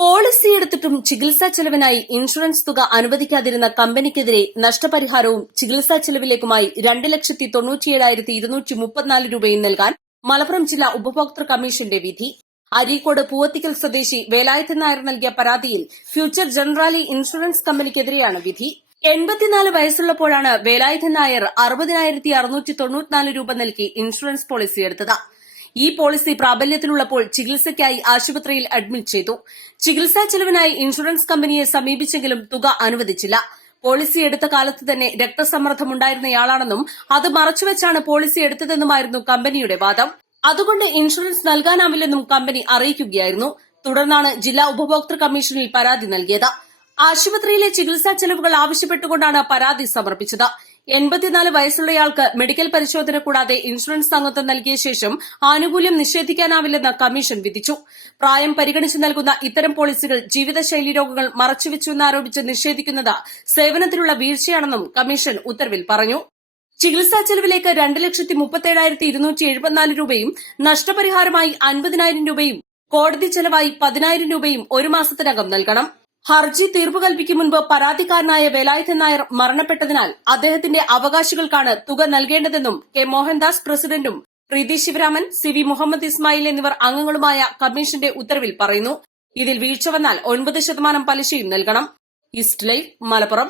Policy എടുത്തിട്ടും ചികിത്സാ ചെലവിനായി insurance തുക അനുവദിക്കാതിരുന്ന കമ്പനിക്കെതിരെ നഷ്ടപരിഹാരവും ചികിത്സാ ചെലവിലേക്കുമായി 2,97,234 രൂപയും നൽകാൻ മലപ്പുറം ജില്ലാ ഉപഭോക്തൃ കമ്മീഷന്റെ വിധി. അരീക്കോട് പൂവത്തിക്കൽ സ്വദേശി വേലായുധൻ നായർ നൽകിയ പരാതിയിൽ ഫ്യൂച്ചർ ജനറാലി ഇൻഷുറൻസ് കമ്പനിക്കെതിരെയാണ് വിധി. 84 വയസ്സുള്ളപ്പോഴാണ് വേലായുധൻ നായർ 60,694 രൂപ നൽകി ഇൻഷുറൻസ് പോളിസി എടുത്തത്. ഈ പോളിസി പ്രാബല്യത്തിലുള്ളപ്പോൾ ചികിത്സയ്ക്കായി ആശുപത്രിയിൽ അഡ്മിറ്റ് ചെയ്തു. ചികിത്സാ ചെലവിനായി ഇൻഷുറൻസ് കമ്പനിയെ സമീപിച്ചെങ്കിലും തുക അനുവദിച്ചില്ല. പോളിസി എടുത്ത കാലത്ത് തന്നെ രക്തസമ്മർദ്ദമുണ്ടായിരുന്നയാളാണെന്നും അത് മറച്ചുവെച്ചാണ് പോളിസി എടുത്തതെന്നുമായിരുന്നു കമ്പനിയുടെ വാദം. അതുകൊണ്ട് ഇൻഷുറൻസ് നൽകാനാവില്ലെന്നും കമ്പനി അറിയിക്കുകയായിരുന്നു. തുടർന്നാണ് ജില്ലാ ഉപഭോക്തൃ കമ്മീഷനിൽ പരാതി നൽകിയത്. ആശുപത്രിയിലെ ചികിത്സാ ചെലവുകൾ ആവശ്യപ്പെട്ടുകൊണ്ടാണ് പരാതി സമർപ്പിച്ചത്. 84 വയസ്സുള്ളയാൾക്ക് മെഡിക്കൽ പരിശോധന കൂടാതെ ഇൻഷുറൻസ് അംഗത്വം നൽകിയ ശേഷം ആനുകൂല്യം നിഷേധിക്കാനാവില്ലെന്ന് കമ്മീഷൻ വിധിച്ചു. പ്രായം പരിഗണിച്ചു നൽകുന്ന ഇത്തരം പോളിസികൾ ജീവിതശൈലി രോഗങ്ങൾ മറച്ചുവെച്ചുവെന്നാരോപിച്ച് നിഷേധിക്കുന്നത് സേവനത്തിലുള്ള വീഴ്ചയാണെന്നും കമ്മീഷൻ ഉത്തരവിൽ പറഞ്ഞു. ചികിത്സാ ചെലവിലേക്ക് 2,37,274 രൂപയും നഷ്ടപരിഹാരമായി 50,000 രൂപയും കോടതി ചെലവായി 10,000 രൂപയും ഒരു മാസത്തിനകം നൽകണം. ഹർജി തീർപ്പ് കൽപ്പിക്കും മുൻപ് പരാതിക്കാരനായ വേലായുധൻ നായർ മരണപ്പെട്ടതിനാൽ അദ്ദേഹത്തിന്റെ അവകാശികൾക്കാണ് തുക നൽകേണ്ടതെന്നും കെ മോഹൻദാസ് പ്രസിഡന്റും പ്രീതി ശിവരാമൻ, സി.വി. മുഹമ്മദ് ഇസ്മായിൽ എന്നിവർ അംഗങ്ങളുമായ കമ്മീഷന്റെ ഉത്തരവിൽ പറയുന്നു. ഇതിൽ വീഴ്ച വന്നാൽ 9% പലിശയും നൽകണം. East live, Malappuram.